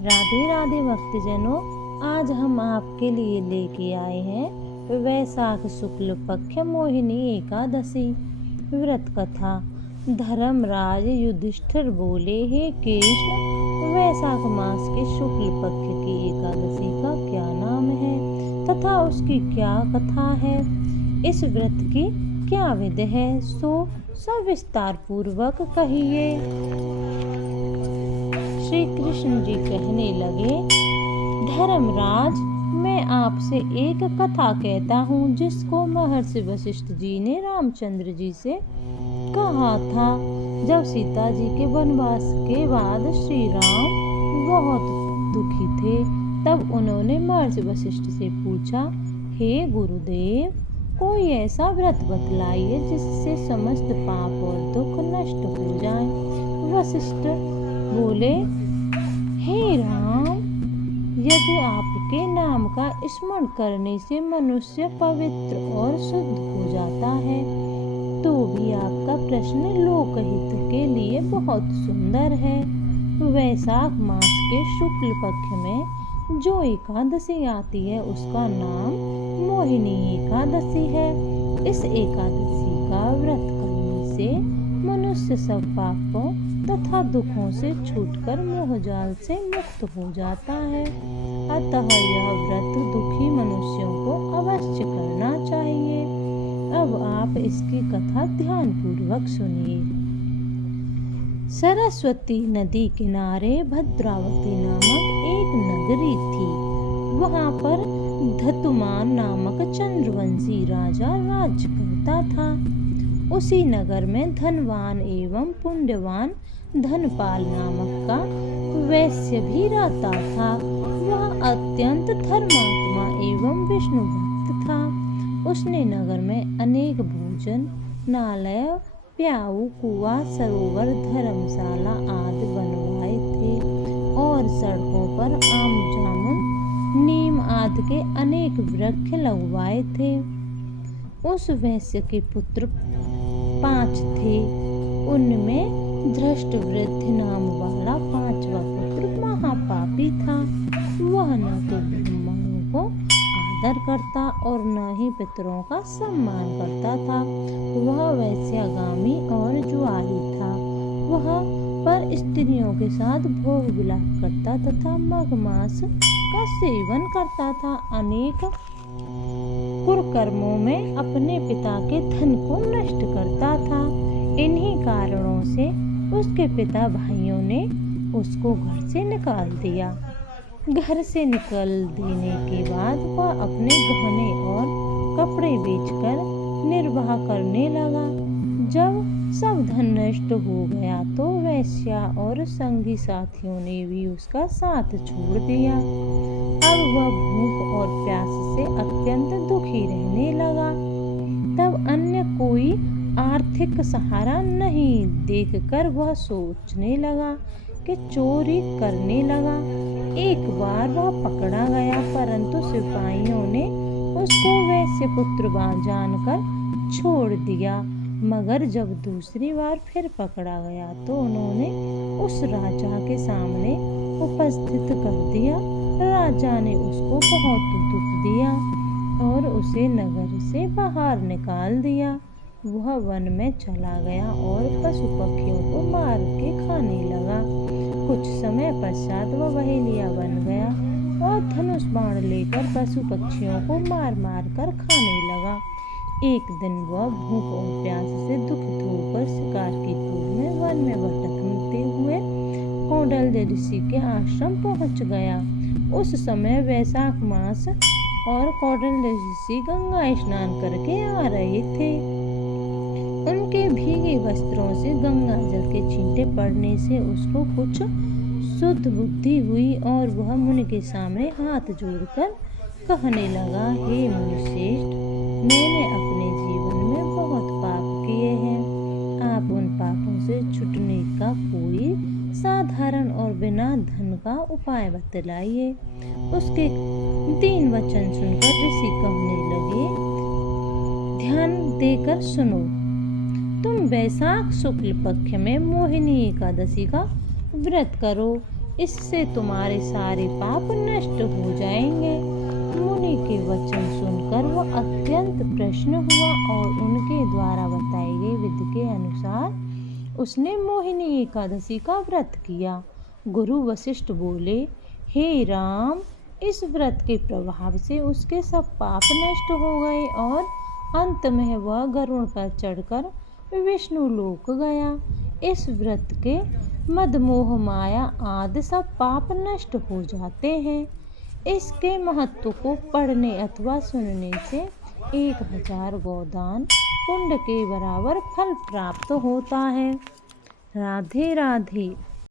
राधे राधे भक्तजनों, आज हम आपके लिए लेके आए हैं वैशाख शुक्ल पक्ष मोहिनी एकादशी व्रत कथा। धर्मराज युधिष्ठिर बोले, हे कृष्ण, वैशाख मास के शुक्ल पक्ष की एकादशी का क्या नाम है तथा उसकी क्या कथा है? इस व्रत की क्या विधि है, सो सविस्तार पूर्वक कहिए। श्री कृष्ण जी कहने लगे, धर्मराज, मैं आपसे एक कथा कहता हूँ जिसको महर्षि वशिष्ठ जी ने रामचंद्र जी से कहा था। जब सीता जी के वनवास के बाद श्री राम बहुत दुखी थे, तब उन्होंने महर्षि वशिष्ठ से पूछा, हे गुरुदेव, कोई ऐसा व्रत बतलाइए जिससे समस्त पाप और दुख नष्ट हो जाए। वशिष्ठ बोले, हे राम, यदि आपके नाम का स्मरण करने से मनुष्य पवित्र और शुद्ध हो जाता है, तो भी आपका प्रश्न लोकहित के लिए बहुत सुंदर है। वैशाख मास के शुक्ल पक्ष में जो एकादशी आती है उसका नाम मोहिनी एकादशी है। इस एकादशी का व्रत करने से मनुष्य सब पापों तथा दुखों से छूटकर मोहजाल से मुक्त हो जाता है। अतः यह व्रत दुखी मनुष्यों को अवश्य करना चाहिए। अब आप इसकी कथा ध्यानपूर्वक सुनिए। सरस्वती नदी किनारे भद्रावती नामक एक नगरी थी। वहाँ पर धतुमान नामक चंद्रवंशी राजा राज करता था। उसी नगर में धनवान एवं पुण्यवान धनपाल नामक का वैश्य भी रहता था। वह अत्यंत धर्मात्मा एवं विष्णु भक्त था। उसने नगर में अनेक भोजन नालय, प्याऊ, कुआं, सरोवर, धर्मशाला आदि बनवाए थे और सड़कों पर आम जामुन, नीम आदि के अनेक वृक्ष लगवाए थे। उस वैश्य के पुत्र 5 थे। उनमें धृष्टवृद्धि नाम वाला 5वां पुत्र महापापी था। वह न तो ब्राह्मणों को आदर करता और न ही पितरों का सम्मान करता था। वह वैश्यागामी और जुआरी था। वह पर स्त्रियों के साथ भोग विलाप करता तथा मग मांस का सेवन करता था। अनेक कुकर्मों में अपने पिता के धन को नष्ट करता था। इन्हीं कारणों से उसके पिता भाइयों ने उसको घर से निकाल दिया। घर से निकाल देने के बाद वह अपने गहने और कपड़े बेचकर निर्वाह करने लगा। जब सब धन नष्ट हो गया तो वैश्या और संगी साथियों ने भी उसका साथ छोड़ दिया। अब वह भूख और प्यास से अत्यंत दुखी रहने लगा। तब अन्य कोई आर्थिक सहारा नहीं देखकर वह सोचने लगा कि चोरी करने लगा। एक बार वह पकड़ा गया, परंतु सिपाहियों ने उसको वैश्य पुत्र जानकर छोड़ दिया। मगर जब दूसरी बार फिर पकड़ा गया तो उन्होंने उस राजा के सामने उपस्थित कर दिया। राजा ने उसको बहुत दुख दिया और उसे नगर से बाहर निकाल दिया। वह वन में चला गया और पशु पक्षियों को मार के खाने लगा। कुछ समय पश्चात वह बहेलिया बन गया और धनुष बाण लेकर पशु पक्षियों को मार मार कर खाने लगा। एक दिन वह भूख और प्यास से दुखित होकर शिकार की खोज में वन में भटकते हुए कौंडिल्य ऋषि के आश्रम पहुंच गया। उस समय वैशाख मास और कौंडिल्य ऋषि गंगा स्नान करके आ रहे थे। उनके भीगे वस्त्रों से गंगा जल के छींटे पड़ने से उसको कुछ शुद्ध बुद्धि हुई और वह मुनि के सामने हाथ जोड़कर कहने लगा, हे मुनिश्रेष्ठ, मैंने अपने जीवन में बहुत पाप किए हैं। आप उन पापों से छूटने का कोई साधारण और बिना धन का उपाय बतलाइए। उसके 3 वचन सुनकर ऋषि कहने लगे, ध्यान देकर सुनो। तुम वैशाख शुक्ल पक्ष में मोहिनी एकादशी का व्रत करो। इससे तुम्हारे सारे पाप नष्ट हो जाएंगे। मुनि के वचन सुनकर वह अत्यंत प्रसन्न हुआ और उनके द्वारा बताई गई विधि के अनुसार उसने मोहिनी एकादशी का व्रत किया। गुरु वशिष्ठ बोले, हे राम, इस व्रत के प्रभाव से उसके सब पाप नष्ट हो गए और अंत में वह गरुड़ पर चढ़कर विष्णु लोक गया। इस व्रत के मद मोह माया आदि सब पाप नष्ट हो जाते हैं। इसके महत्व को पढ़ने अथवा सुनने से 1000 गोदान पुण्य के बराबर फल प्राप्त होता है। राधे राधे।